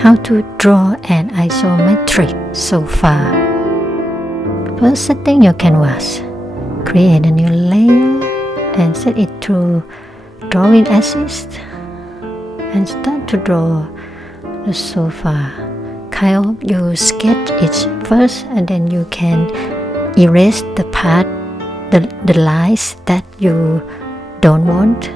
How to draw an isometric sofa. First, setting your canvas. Create a new layer and set it to drawing assist and start to draw the sofa. Kind of you sketch it first and then you can erase the part, the lines that you don't want.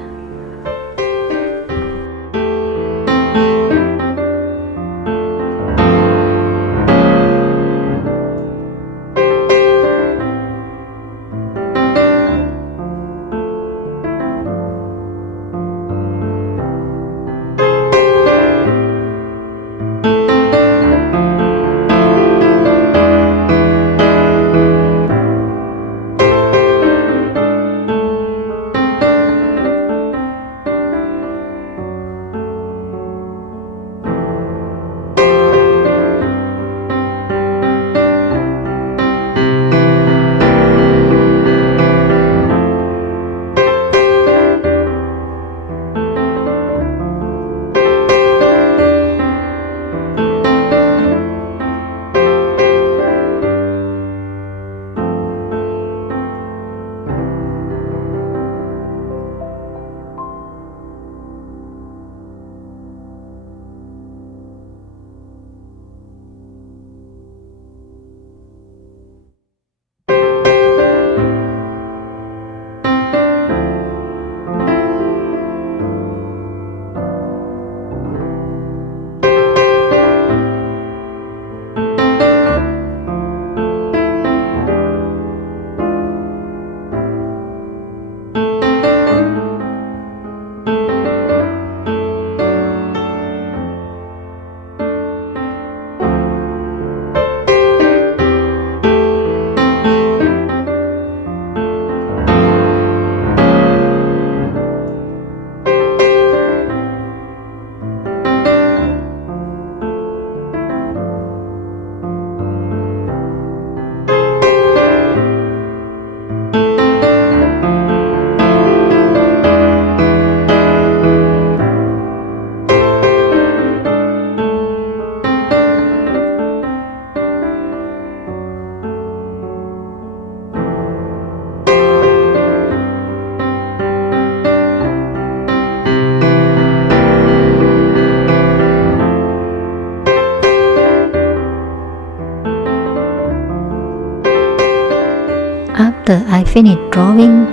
After I finished drawing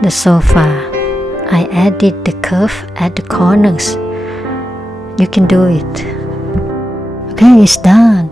the sofa, I added the curve at the corners. You can do it. Okay, it's done.